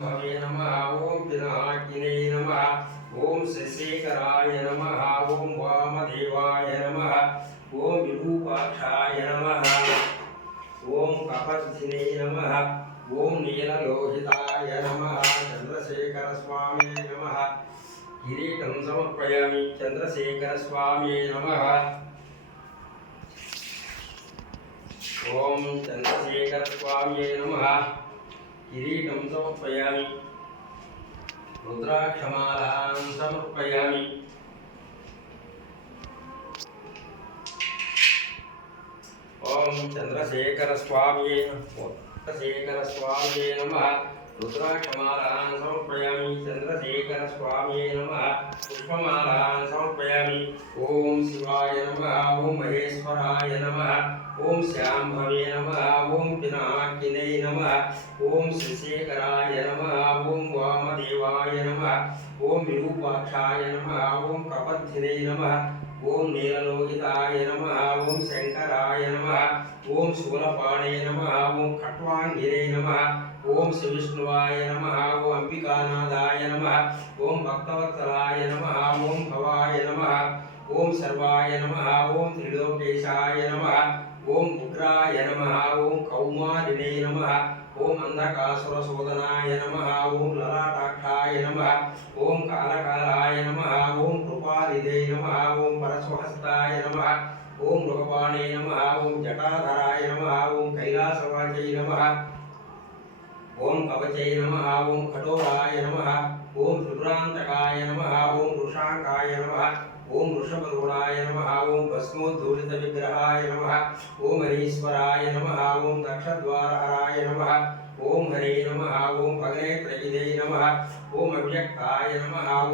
भवे नमः ओम पिनाकिने नमः ओम शशिकराय नमः ओम वामदेवाय नमः ओम विरूपाक्षाय नमः ओम कपर्दिने नमः ओम नीललोहिताय नमः चंद्रशेखर स्वामी नमः किरीटं समर्पयामि चंद्रशेखर स्वामी नमः ओम चंद्रशेखर स्वामी नमः किरीटं समर्पयामि रुद्राक्षमालां समर्पयामि ओम चंद्रशेखर स्वामी नमः रुद्राक्षमालां समर्पयामि चंद्रशेखर स्वामी नमः पुष्पमालां समर्पयामि ओम शिवाय नमः ओम महेश्वराय नमः ओम शांभवे नमः ओम पिनाकिने नमः ओम शशिकराय नमः ओम वामदेवाय नमः ओम विरूपाक्षाय नमः ओम कपद्धिने नमः ओम नीललोहिताय नमः ओम शंकराय नमः ओम शूलपाणे नमः ओम खट्वांगिने नमः ओम शिविष्णुवाय नमः ओम अंबिकानाथाय नमः ओम भक्तवत्सलाय नमः ओम भवाय नमः ओम सर्वाय नमः ओम त्रिलोकेशाय नमः ओम उग्राय नमः ओम कौमारिणे नमः ओम अंधकासुरशोधनाय नमः ओम ललाटाक्षाय नमः ओम कालकालाय नमः ओम कृपानिधे नमः ओम परशुहस्ताय नमः ओम मृगपाणे नमः ओम जटाधराय नमः ओम कैलासवाचै नमः ओम कवचै नमः ओम कठोराय नमः ओम त्रिपुरांतकाय नमः ओम वृषांकाय नमः ओम वृषभरूढाय नमः ओम भस्मोद्धूलित विग्रहाय नमः ओम हरीश्वराय नमः ओम दक्षद्वारहराय नमः ओम हरे नमः ओम भगनेत्रयिदे नमः ओम अव्यक्ताय नमः ओम